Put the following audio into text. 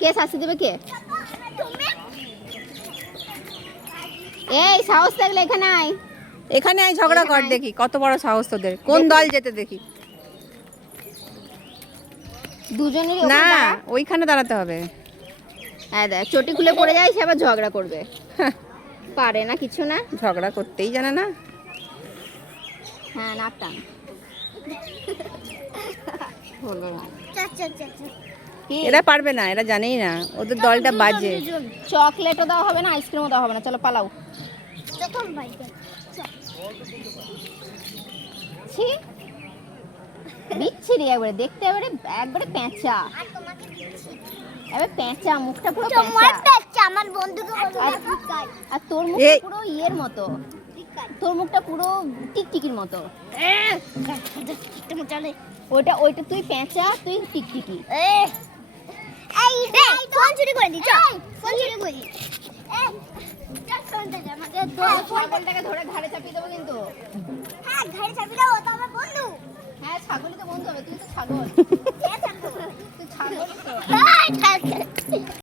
কে শাস্তি দেবে কে? এই সাহস থাকলে এখানে আয়। এখানে আয়, ঝগড়া কর দেখি কত বড় সাহস তোদের। কোন দল যেতে দেখি। দুজনেরই না, ওখানে দাঁড়া। ওইখানে দাঁড়াতে হবে। হ্যাঁ দেখ, চটি খুলে পড়ে যায়, সে আবার ঝগড়া করবে। পারে না কিছু না। ঝগড়া করতেই জানে না। হ্যাঁ, নাক টান। হলো না। এরা পারবে না, এরা জানেই না, ওদের দলটা বাজে। চকলেটও দেওয়া হবে না, আইসক্রিমও দেওয়া হবে না, চলো পালাও। ছি, বিচ্ছিরি একবারে দেখতে, একবারে প্যাঁচা। এবার প্যাঁচা, মুখটা পুরো প্যাঁচা। আমার বন্ধুকে আর তোর মুখটা পুরো ইয়ের মতো, তোর মুখটা পুরো টিকটিকির মতো। ওইটা ওইটা তুই প্যাঁচা, তুই টিকটিকি। ফোন চুরি করে দিচ্ছ, ফোন চুরি করে দিচ্ছ। ছাগলটাকে ধরে ঘাড়ে চাপিয়ে দেবো কিন্তু। হ্যাঁ, ঘাড়ে চাপিয়ে দাও, ও তো আমার বন্ধু। হ্যাঁ, ছাগলই তো বন্ধু হবে, তুই তো ছাগল। এ ছাগল। তুই ছাগল তো। ছাগল।